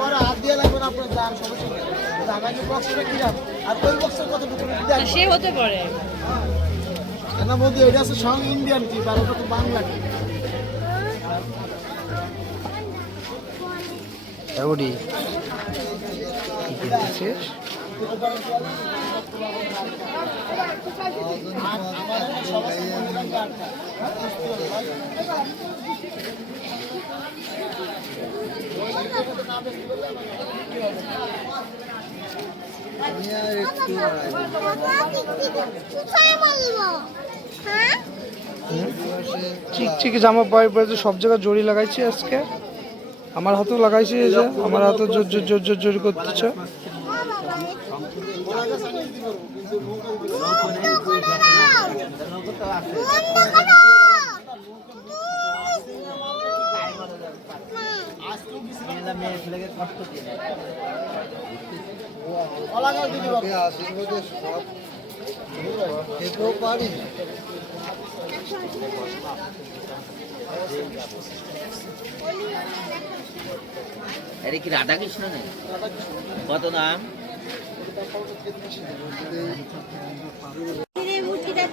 বড় হাত দিয়ে লাগবে না আপনার দাম সমস্যা নেই আমাকে বক্সটা কিরাম আর ওই বক্সের কতটুকু সে হতে পারে না মোদি এটা আছে সং ইন্ডিয়ান কি আর ওটা তো বাংলা কি ওডি কি দিছিস চিকচিকি জামা পায়ে পরে সব জায়গায় জড়ি লাগাইছি আজকে আমার হাতেও লাগাইছি এই যে আমার হাতে জোর জোর জোর জোর জোর করতেছে আরে কি রাধাকৃষ্ণ নেই কত দাম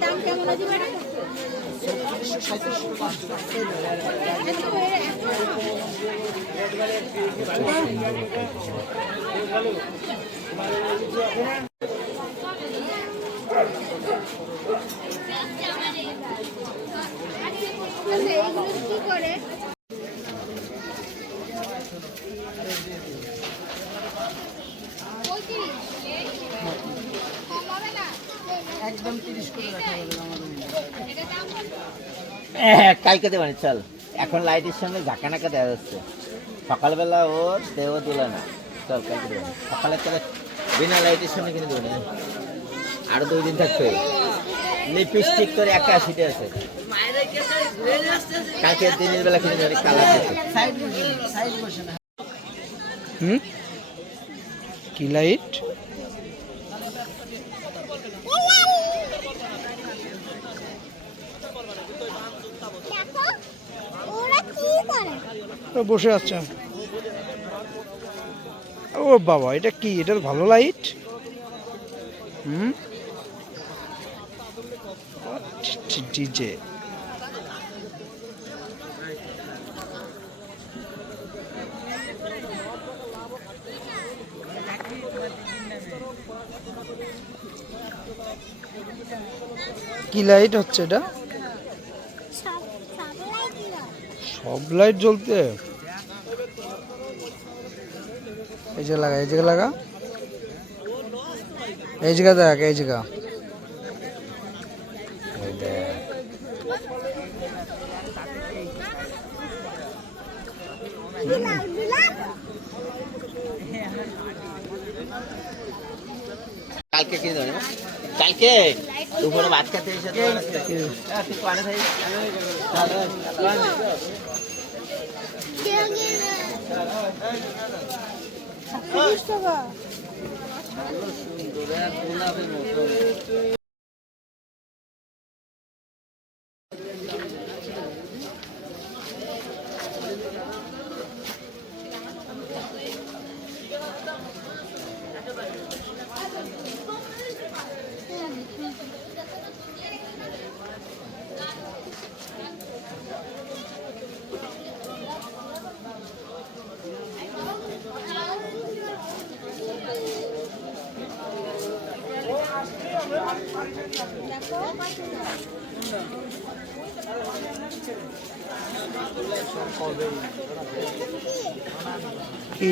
দাম কেমন আছে কি করে একদম 30 করে রাখা হবে কালকে দেবেন চল এখন লাইটের সঙ্গে ঝাঁকানাকা দেওয়া যাচ্ছে সকালবেলা ওর দেহ তুলে না চল কালকে দেবেন সকালে তাহলে বিনা লাইটের সঙ্গে কিনে দেবেন আরো 2 দিন থাকবে লিপস্টিক করে 81 আছে কালকে দিনের বেলা কিনে দেবেন কালার সাইড বসে না কি লাইট বসে আছে ও বাবা এটা কি এটা ভালো লাইট ডিজে কি লাইট হচ্ছে এটা সব লাইট জ্বলতে এই যে লাগা এই জায়গা লাগা এই জায়গা দেখ এই জায়গা কালকে কিনে দেবেন কালকে দুপুরে ভাত খেতে এসে তুই পানে থাকি কি